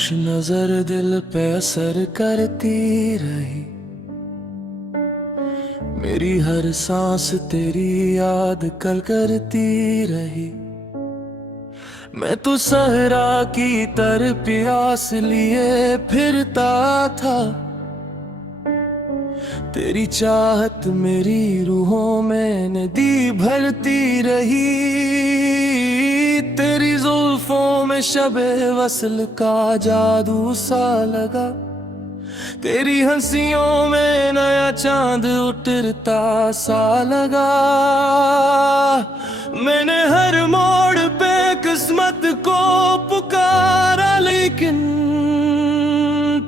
खामोश नजर दिल पे असर करती रही। मेरी हर सांस तेरी याद कल करती रही। मैं तो सहरा की तरह प्यास लिए फिरता था। तेरी चाहत मेरी रूहों में नदी भरती रही। तेरी जुल्फों में शबे वसल का जादू सा लगा। तेरी हंसियों में नया चांद उतरता सा लगा। मैंने हर मोड़ पे किस्मत को पुकारा, लेकिन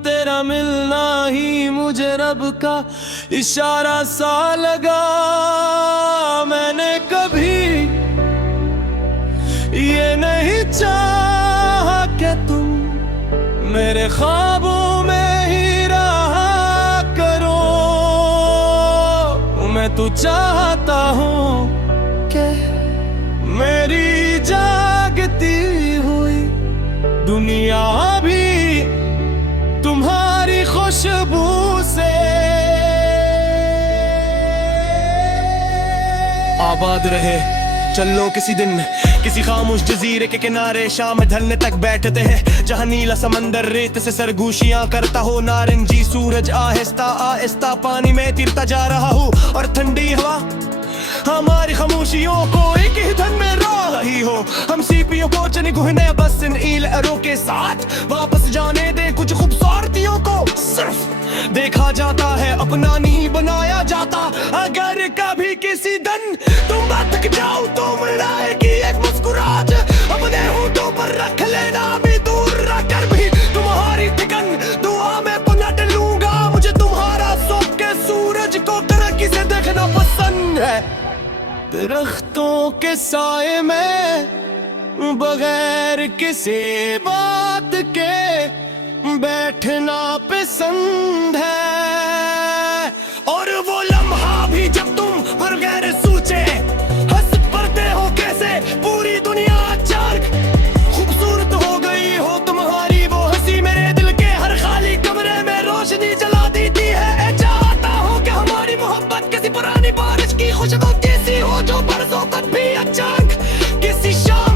तेरा मिलना ही मुझे रब का इशारा सा लगा। मैंने कभी ये नहीं चाहा कि तुम मेरे ख्वाबों में ही रहा करो। मैं तो चाहता हूँ कि मेरी जागती हुई दुनिया भी तुम्हारी खुशबू से आबाद रहे। चलो किसी दिन किसी खामोश जजीरे के किनारे शाम ढलने तक बैठते हैं, जहाँ नीला समंदर रेत से सरगोशियां करता हो। नारंगी सूरज आहिस्ता आहिस्ता पानी में तिरता जा रहा हो, और ठंडी हवा हमारी खामोशियों को एक ही धन में रो रही हो। हम सीपियों को चने गुहने बस इन ईलरों के साथ वापस जाने दे कुछ खूबसूरतियों को। सिर्फ देखा जाता है, अपना नहीं बनाया जाता। अगर कभी किसी दिन तुम भटक जाओ तो मुड़ाएगी एक मुस्कुराहट अपने होठों पर रख लेना। भी दूर रखकर भी तुम्हारी ठिकन दुआ में पलट लूंगा। मुझे तुम्हारा सोच के सूरज को तरक्की से देखना पसंद है। दरख्तों के साए में बगैर किसी बात के बैठना पसंद है। और वो लम्हा भी जब तुम बगैर सोचे हंस पड़ते हो, कैसे पूरी दुनिया अचानक खूबसूरत हो गई हो। तुम्हारी वो हंसी मेरे दिल के हर खाली कमरे में रोशनी जला देती है। चाहता हूँ कि हमारी मोहब्बत किसी पुरानी बारिश की खुशबू जैसी हो, जो बरसों तक भी अचानक किसी शाम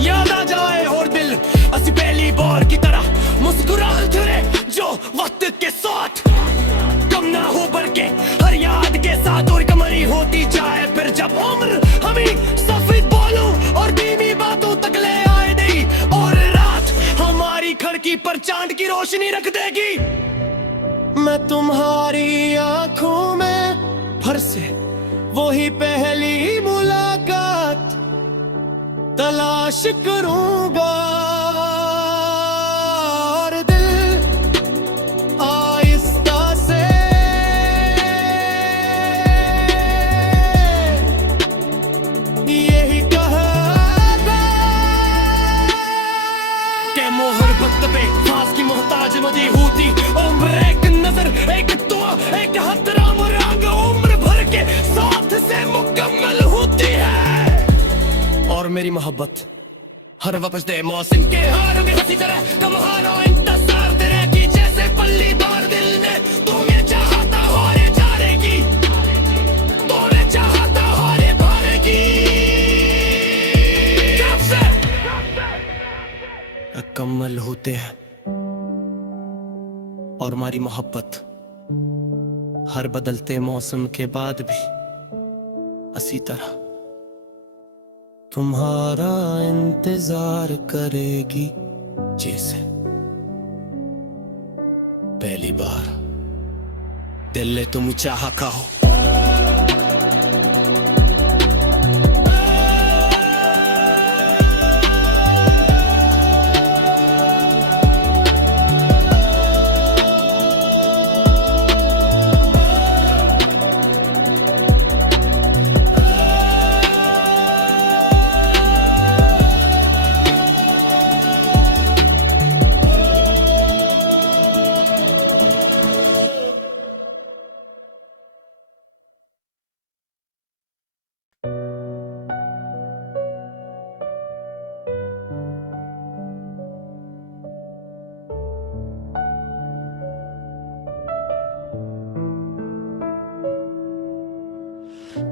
याद आ जाए। और दिल असी पहली बार की तरह मुस्कुरा उठे, जो वक्त के साथ कम ना हो बल्कि हर याद के साथ और कमरी होती जाए। फिर जब उम्र हमें सफेद बोलूं और धीमी बातों तक ले आए नहीं, और रात हमारी खिड़की पर चांद की रोशनी रख देगी। मैं तुम्हारी आंखों में फिर से वही पहली मुलाकात तलाश करूंगा। और दिल आहिस्ता से यही कहेगा कि मोहब्बत पे खास की मोहताज मुझे होती। उम्र एक नजर एक दुआ एक हाथ राम रंग उम्र भर के साथ से मुकम्मल होती है। और मेरी मोहब्बत हर वापस दे मौसम के हारों की हंसी तरह कमहानो इंतजार तेरे की जैसे पल्ली बार दिल ने तुम्हें चाहता हारे जाएगी, तुम्हें चाहता हारे भारेगी। कब से मुकम्मल होते हैं, और हमारी मोहब्बत हर बदलते मौसम के बाद भी इसी तरह तुम्हारा इंतजार करेगी, जैसे पहली बार दिल ने तुम चाहा का हो।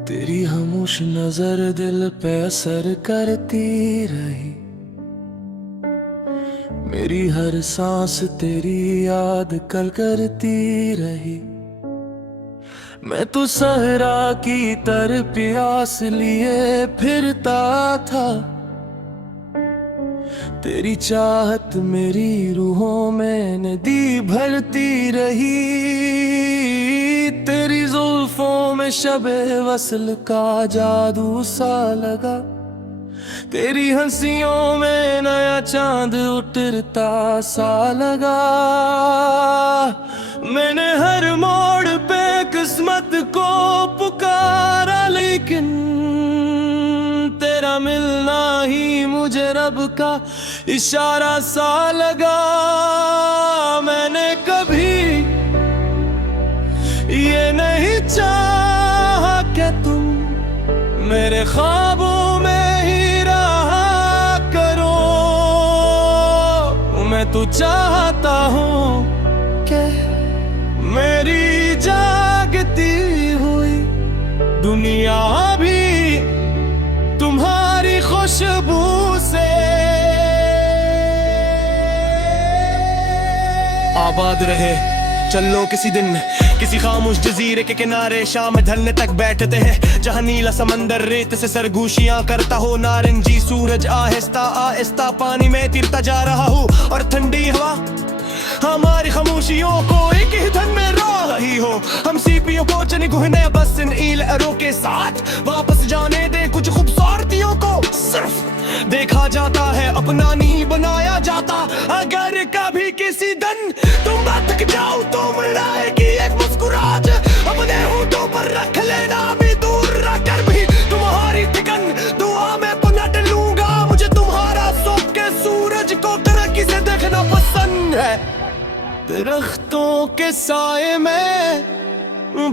तेरी खामोश नजर दिल पे असर करती रही, मेरी हर सांस तेरी याद कल करती रही। मैं तो सहरा की तरह प्यास लिए फिरता था, तेरी चाहत मेरी रूहों में नदी भरती रही। तेरी जुल्फों में शबे वसल का जादू सा लगा, तेरी हंसियों में नया चांद उतरता सा लगा। मैंने हर मोड़ पे किस्मत को पुकारा, लेकिन तेरा मिलना ही मुझे रब का इशारा सा लगा। मैंने कभी ये नहीं चाहा कि तुम मेरे ख्वाबों में ही रहा करो, मैं तो चाहता हूँ कि मेरी जागती हुई दुनिया भी तुम्हारी खुशबू से आबाद रहे। चलो किसी दिन किसी खामोश जजीरे के किनारे शाम ढलने तक बैठते हैं, जहाँ नीला समंदर रेत से सरगोशियां करता हो नारंगी सूरज आहिस्ता आहिस्ता पानी में तिरता जा रहा हो, और ठंडी हवा हमारी खामोशियों को एक ही धन में रो रही हो। हम सीपियों को चने गुहने बस इन ईलरों के साथ वापस जाने दे कुछ खूबसूरतियों को, सिर्फ देखा जाता है अपना नहीं बनाया जाता। अगर कभी किसी दिन तुम थक जाओ तो मिलाएगी एक मुस्कुराहट अपने होठों पर रख लेना, भी दूर रखकर भी तुम्हारी थिकन दुआ में पलट लूंगा। मुझे तुम्हारा सोख के सूरज को तरक्की से देखना पसंद है, दरख्तों के साए में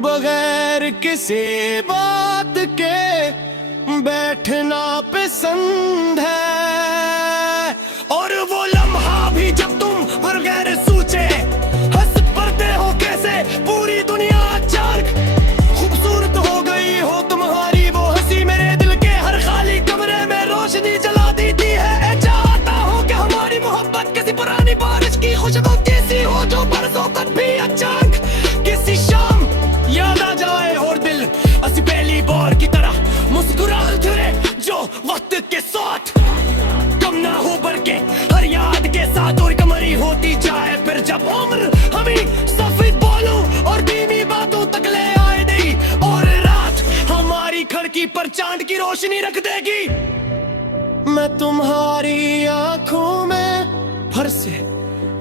बगैर किसी बात के बैठना पसंद है। और वो लम्हा भी जब तुम बगैर सोचे हंस पड़ते हो, कैसे पूरी दुनिया अचानक खूबसूरत हो गई हो। तुम्हारी वो हंसी मेरे दिल के हर खाली कमरे में रोशनी जला देती है। चाहता हूँ कि हमारी मोहब्बत किसी पुरानी बारिश की खुशबू जैसी हो, जो बरसों तक भी अचानक किसी शाम याद आ जाए, और दिल असी पहली बार की तरह मुस्कुरा उठे जो वक्त के साथ कम ना हो बढ़के हर याद के साथ और कमरी होती जाए। फिर जब उम्र हमें सफेद बोलूं और धीमी बातों तक ले आए नहीं, और रात हमारी खिड़की पर चांद की रोशनी रख देगी, मैं तुम्हारी आंखों में फिर से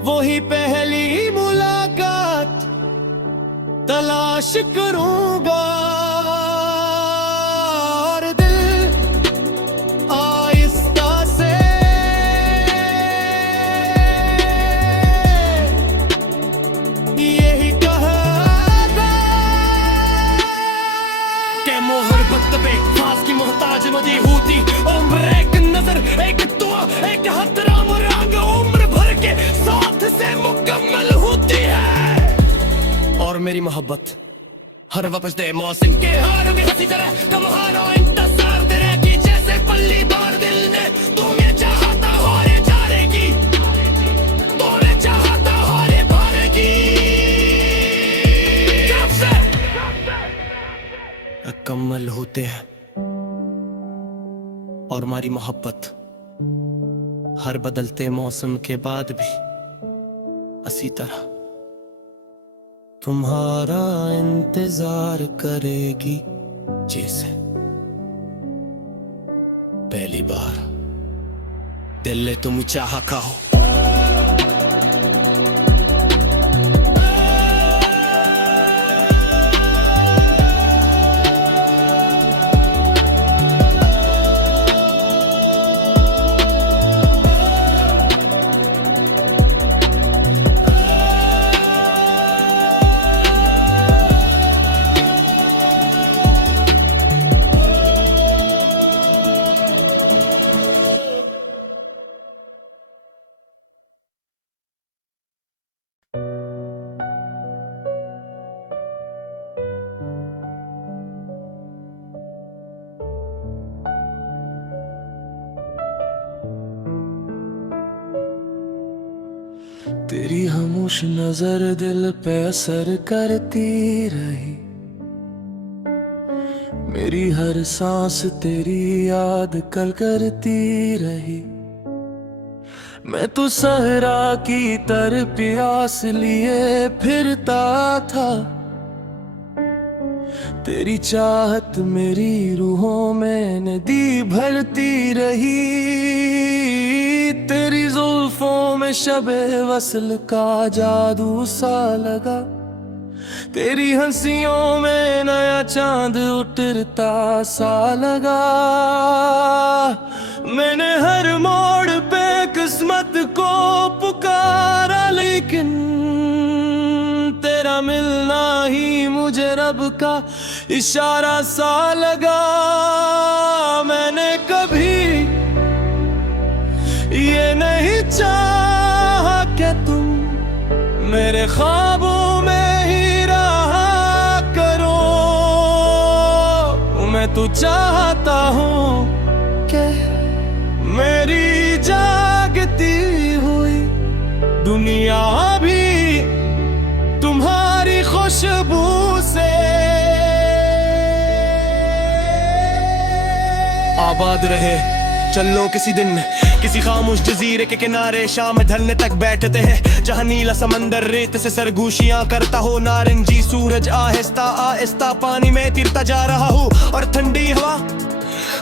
वही पहली मुलाकात तलाश करूंगा। और दिल आहिस्ता से यही कहेगा कि मोहब्बत पे फास की मोहताज मदी होती। उम्र एक नजर एक दुआ एक हथराम रंग उम्र भर के साथ से मुकम्मल होती है। और मेरी मोहब्बत हर वापस दे मौसम के हार में हंसी तरह तुम्हारा इंतजार तेरे की, जैसे पल्ली बार दिल ने तुम्हें चाहता हारे जाएगी, तुम्हें चाहता हारे भारेगी। कब से मुकम्मल होते हैं, और हमारी मोहब्बत हर बदलते मौसम के बाद भी इसी तरह तुम्हारा इंतजार करेगी, जैसे पहली बार दिल ने तुम चाहा कहो। तेरी खामोश नजर दिल पे असर करती रही। मेरी हर सांस तेरी याद कल करती रही। मैं तो सहरा की तरह प्यास लिए फिरता था। तेरी चाहत मेरी रूहों में नदी भरती रही। तेरी जुल्फों में शबे वसल का जादू सा लगा। तेरी हंसियों में नया चांद उतरता सा लगा। मैंने हर मोड़ पे किस्मत को पुकारा, लेकिन तेरा मिलना ही मुझे रब का इशारा सा लगा। मैंने कभी ये नहीं चाहा कि तुम मेरे ख्वाबों में ही रहा करो। मैं तो चाहता हूँ कि मेरी जागती हुई दुनिया भी तुम्हारी खुशबू से आबाद रहे। चलो किसी दिन किसी खामोश जजीरे के किनारे शाम ढलने तक बैठते हैं, जहाँ नीला समंदर रेत से सरगोशियां करता हो नारंगी सूरज। आहिस्ता आहिस्ता पानी में तिरता जा रहा हूँ और ठंडी हवा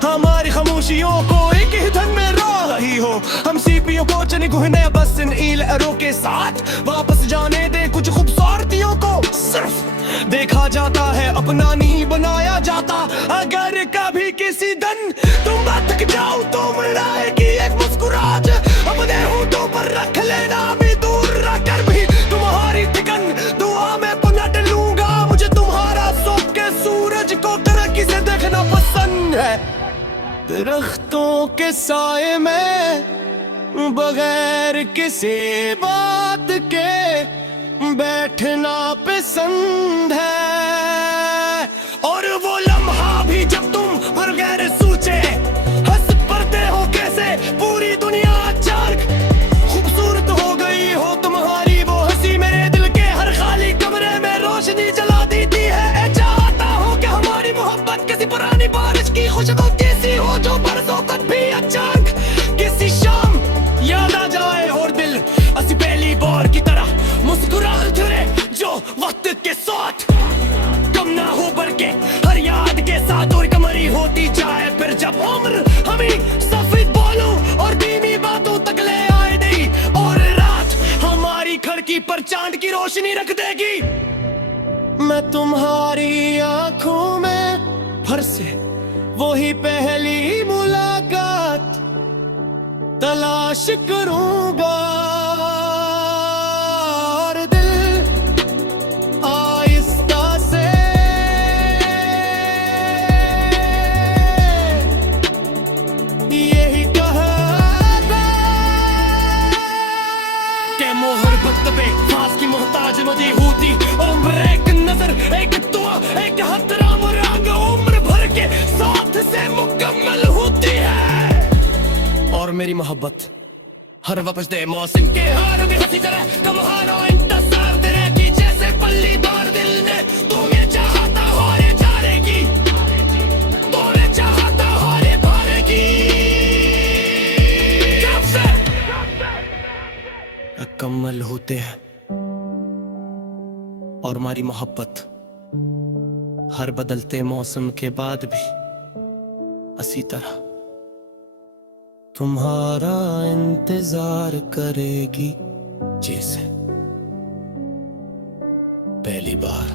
हमारी खामोशियों को एक ही धन में रो रही हो। हम सीपियों को चने गुहने बस इन ईलरों के साथ वापस जाने दे कुछ खूबसूरतियों को। सिर्फ देखा जाता है, अपना नहीं बनाया जाता। अगर कभी किसी दिन तुम थक जाओ तो मुस्कुराएगी एक मुस्कुराहट अपने होठों पर रख लेना। भी दूर रखकर भी तुम्हारी ठिकन दुआ में पलट लूंगा। मुझे तुम्हारा सोच के सूरज को तरक्की से देखना पसंद है। दरख्तों के साए में बगैर किसी बात के बैठना पसंद है। और वो लम्हा भी जब तुम बगैर सोचे हंस पड़ते हो कैसे पूरी दुनिया अचानक खूबसूरत हो गई हो। तुम्हारी वो हंसी मेरे दिल के हर खाली कमरे में रोशनी जला देती है। चाहता हूँ कि हमारी मोहब्बत किसी पुरानी बारिश की खुशबू जैसी हो, जो बरसों तक भी अचानक किसी शाम याद आ जाए और दिल असी पहली बार की तरह मुस्कुरा उठे। जो वक्त के साथ कम ना हो बल्कि हर याद के साथ और कमरी होती जाए। फिर जब उम्र हमें सफेद बोलूं और धीमी बातों तक ले आए नहीं, और रात हमारी खिड़की पर चांद की रोशनी रख देगी। मैं तुम्हारी आंखों में फिर से वही पहली मुलाकात तलाश करूंगा। और दिल आहिस्ता से यही कहता कि मोहब्बत पे खास की मोहताज मुझे होती। उम्र एक नजर एक दुआ एक हाथ राम रंग उम्र भर के साथ से मुकम्मल होती है। और मेरी मोहब्बत हर वापस दे मौसम के हार में हंसी तरह कमहाना इंतजार तेरे की जैसे पल्लीदार दिल ने तुम्हें चाहता होरे जानेगी, तुम्हें चाहता होरे भारेगी। कब से मुकम्मल होते हैं और हमारी मोहब्बत हर बदलते मौसम के बाद भी इसी तरह तुम्हारा इंतजार करेगी जैसे पहली बार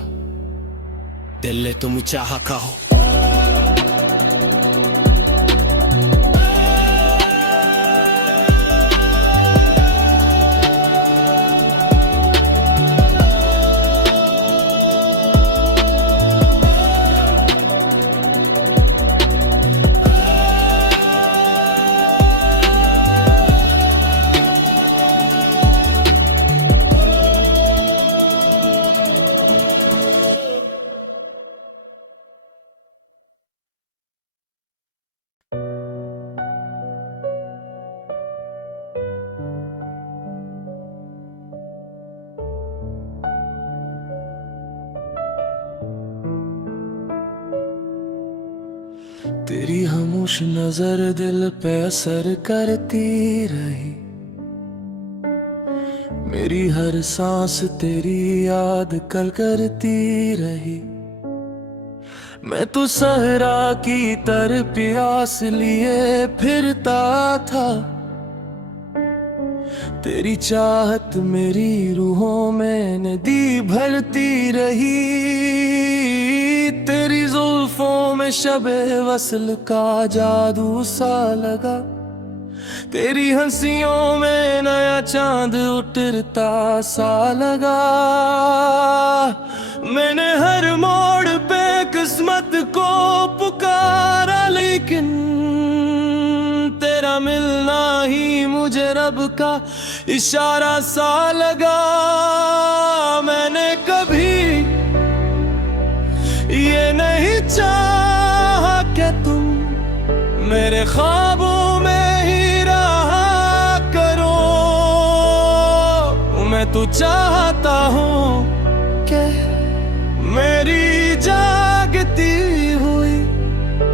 दिल ने तुम चाहा कहो। तेरी खामोश नजर दिल पे असर करती रही। मेरी हर सांस तेरी याद कल करती रही। मैं तो सहरा की तरह प्यास लिए फिरता था। तेरी चाहत मेरी रूहों में नदी भरती रही। तेरी जुल्फों में शबे वसल का जादू सा लगा। तेरी हंसियों में नया चांद उतरता सा लगा। मैंने हर मोड़ पे किस्मत को पुकारा, लेकिन तेरा मिलना ही मुझे रब का इशारा सा लगा। मैंने कभी ये नहीं चाहा कि तुम मेरे ख्वाबों में ही रहा करो। मैं तो चाहता हूँ कि मेरी जागती हुई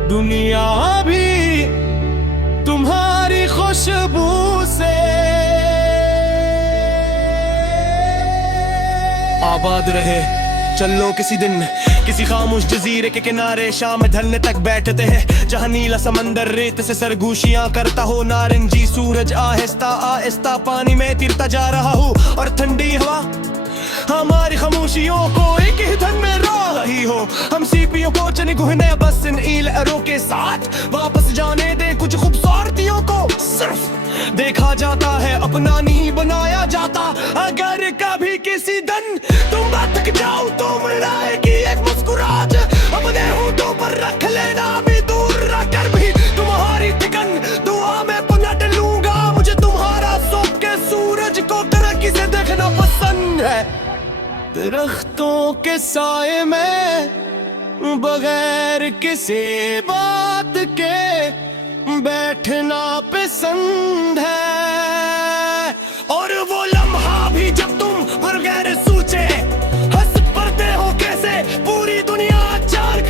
दुनिया भी तुम्हारी खुशबू से आबाद रहे। चलो किसी दिन किसी खामोश जजीरे के किनारे शाम ढलने तक बैठते हैं, जहाँ नीला समंदर रेत से सरगोशियां करता हो नारंगी सूरज आहिस्ता आहिस्ता पानी में तिरता जा रहा हो। और ठंडी हवा हमारी खामोशियों को एक ही धन में रो रही हो। हम सीपियों को चने गुहने बस इन ईलरों के साथ वापस जाने दे कुछ खूबसूरतियों को। सिर्फ देखा जाता है, अपना नहीं बनाया जाता। अगर कभी किसी दिन तुम भटक जाओ तो मिलाएगी एक मुस्कुराहट अपने होठों पर रख लेना। भी दूर रखकर भी तुम्हारी ठिकन दुआ में पलट लूंगा। मुझे तुम्हारा सोच के सूरज को तरक्की से देखना पसंद है। दरख्तों के साए में बगैर किसी बात के बैठना पसंद है। और वो लम्हा भी जब तुम बगैर सोचे हंस पड़ते हो, कैसे पूरी दुनिया अचानक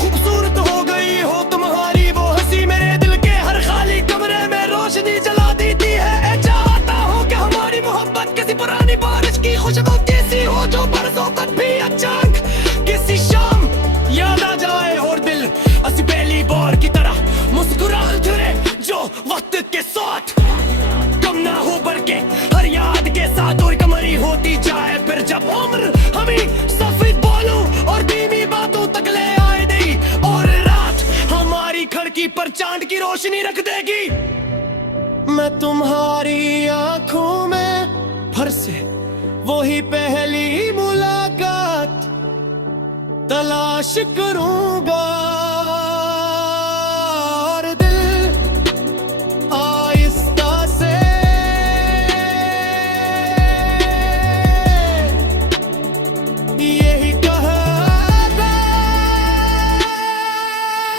खूबसूरत हो गई हो। तुम्हारी वो हंसी मेरे दिल के हर खाली कमरे में रोशनी जला देती है। चाहता हूँ कि हमारी मोहब्बत किसी पुरानी बारिश की खुशबू जैसी हो, जो बरसों तक भी अचानक किसी शाम याद आ जाए। और दिल असी पहली बार की तरह मुस्कुरा उठे, जो वक्त के साथ कम ना हो बल्कि हर याद के साथ और कमरी होती जाए। फिर जब उम्र हमें सफेद बालों और धीमी बातों तक ले आए नहीं, और रात हमारी खिड़की पर चांद की रोशनी रख देगी, मैं तुम्हारी आंखों में फिर से वही पहली मुलाकात तलाश करूंगा। और दिल आहिस्ता से यही कहेगा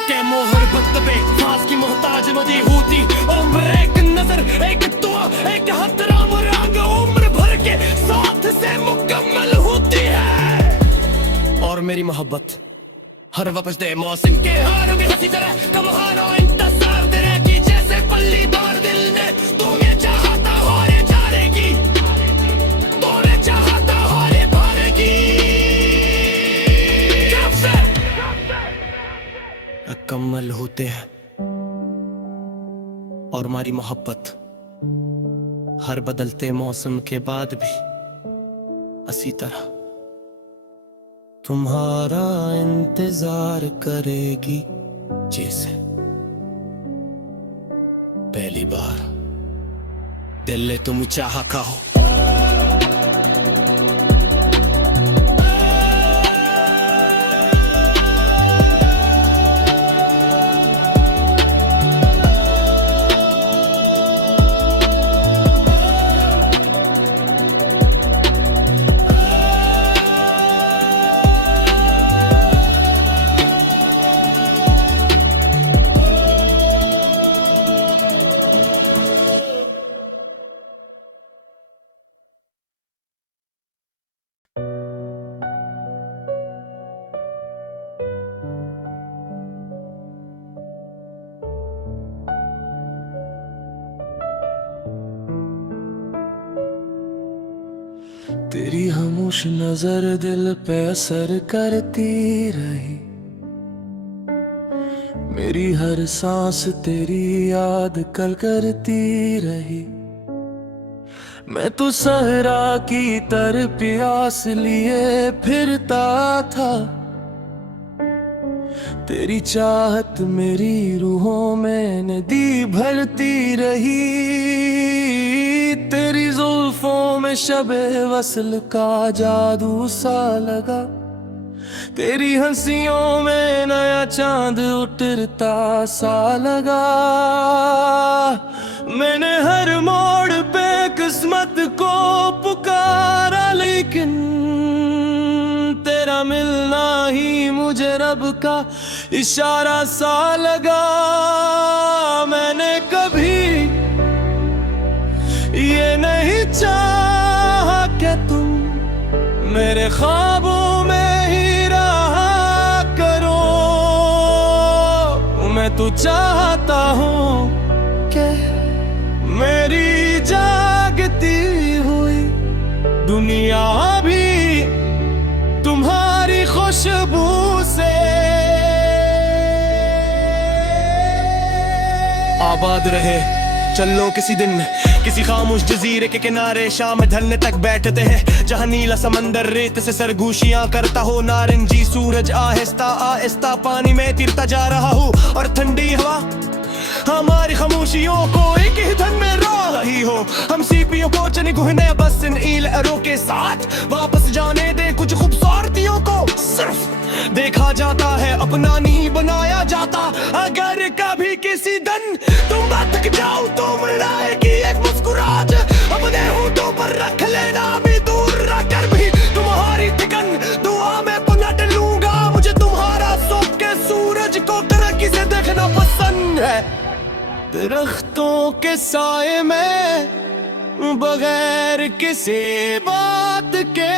कि मोहब्बत पे खास की मोहताज मदी होती। उम्र एक नजर एक दुआ एक हथराम रंग उम्र भर के साथ से मुकम्मल होती है। और मेरी मोहब्बत हर वापस दे मौसम के हार में हंसी तरह कमहारा इंतजार तेरे की, जैसे पल्ली बार दिल ने तुम्हें चाहता हारे जाएगी, तुम्हें चाहता हारे भारेगी। मुकम्मल होते हैं और हमारी मोहब्बत हर बदलते मौसम के बाद भी इसी तरह तुम्हारा इंतजार करेगी, जैसे पहली बार दिल ने तुम चाहा का हो। तेरी खामोश नजर दिल पे असर करती रही। मेरी हर सांस तेरी याद कल करती रही। मैं तो सहरा की तरह प्यास लिए फिरता था। तेरी चाहत मेरी रूहों में नदी भरती रही। तेरी जुल्फों में शबे वसल का जादू सा लगा। तेरी हंसियों में नया चांद उतरता सा लगा। मैंने हर मोड़ पे किस्मत को पुकारा, लेकिन तेरा मिलना ही मुझे रब का इशारा सा लगा। मैंने कभी ये नहीं चाहा कि तुम मेरे ख्वाबों में ही रहा करो। मैं तो चाहता हूँ कि मेरी जागती हुई दुनिया भी तुम्हारी खुशबू से आबाद रहे। चलो किसी दिन किसी खामोश जजीरे के किनारे शाम ढलने तक बैठते हैं, जहाँ नीला समंदर रेत से सरगोशियां करता हो नारंगी सूरज। आहिस्ता आहिस्ता पानी में तिरता जा रहा हूँ और ठंडी हवा हमारी खामोशियों को एक ही धन में रो रही हो। हम सीपियों को चने गुहने बस इन ईलरों के साथ वापस जाने दे कुछ खूबसूरतियों को। सिर्फ देखा जाता है, अपना नहीं बनाया जाता। अगर कभी किसी दिन तुम थक जाओ तो मुस्कुराए की एक मुस्कुराहट अपने होठों पर रख लेना। भी दूर रखकर भी तुम्हारी ठिकन दुआ में पलट लूंगा। मुझे तुम्हारा सो के सूरज को तरक्की से देखना पसंद है। दरख्तों के साए में बगैर किसी बात के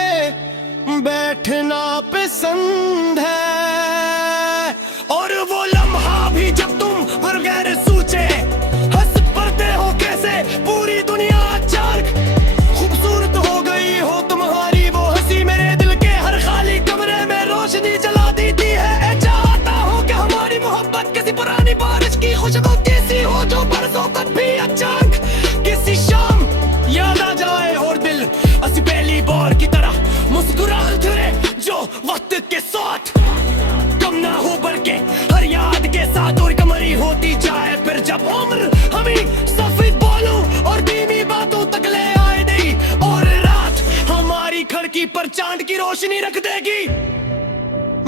बैठना पसंद है। और वो लम्हा भी जब तुम बगैर सोचे हंस पड़ते हो कैसे पूरी दुनिया अचानक खूबसूरत हो गई हो। तुम्हारी वो हंसी मेरे दिल के हर खाली कमरे में रोशनी जला देती है। चाहता हूँ कि हमारी मोहब्बत किसी पुरानी बारिश की खुशबू कैसी हो, जो बरसों तक भी अचानक किसी शाम याद आ जाए और दिल असी पहली बार की तरह मुस्कुरा उठे। जो वक्त के साथ कम ना हो बल्कि हर याद के साथ और कमरी होती जाए। फिर जब उम्र हमें सफेद बोलूं और धीमी बातों तक ले आए नहीं, और रात हमारी खिड़की पर चांद की रोशनी रख देगी।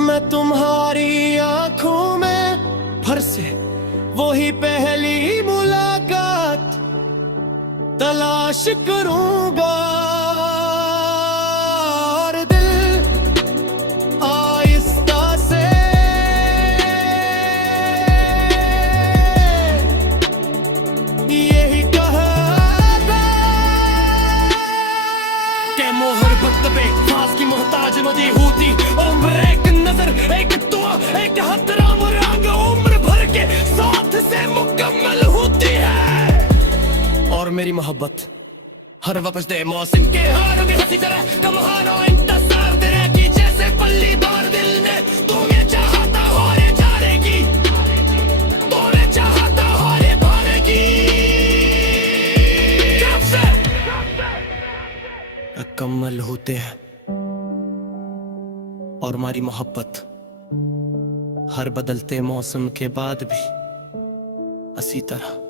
मैं तुम्हारी आंखों में फिर से वही पहली मुलाकात तलाश करूंगा। और दिल आहिस्ता से यही कहेगा कि मोहब्बत पे खास की मोहताज मुझे होती। उम्र एक नजर एक दुआ एक हथराम और आग उम्र भर के साथ से मुकम्मल होती है। और मेरी मोहब्बत हर वक्त दे मौसम के हारों की हंसी तरह कमहानो इंतजार तेरे की जैसे पल्ली बार दिल ने तुम्हें चाहता हो रे जानेगी, तुम्हें चाहता हो रे भानेगी। जब से मुकम्मल होते हैं और हमारी मोहब्बत हर बदलते मौसम के बाद भी इसी तरह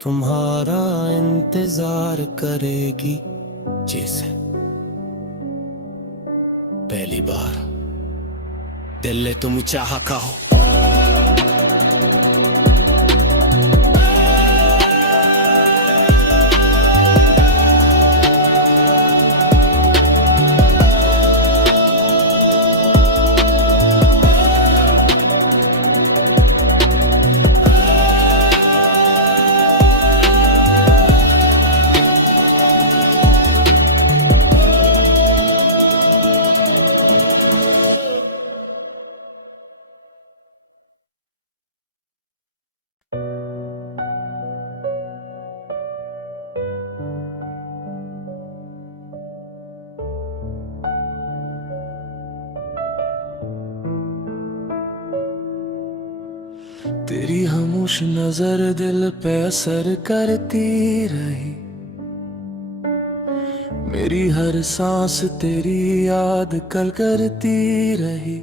तुम्हारा इंतजार करेगी, जैसे पहली बार दिल ने तुम चाहा का हो। तेरी खामोश नजर दिल पे असर करती रही, मेरी हर सांस तेरी याद कल करती रही।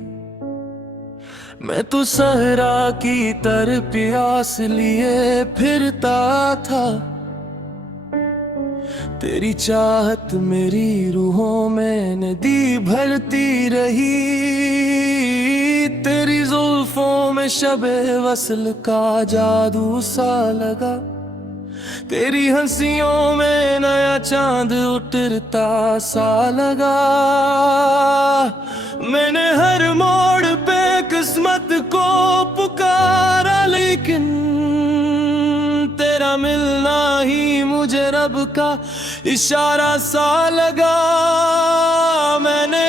मैं तो सहरा की तरह प्यास लिए फिरता था, तेरी चाहत मेरी रूहों में नदी भरती रही। तेरी जुल्फों में शबे वसल का जादू सा लगा, तेरी हंसियों में नया चांद उतरता सा लगा। मैंने हर मोड़ पे किस्मत को पुकारा, लेकिन तेरा मिलना ही मुझे रब का इशारा सा लगा। मैंने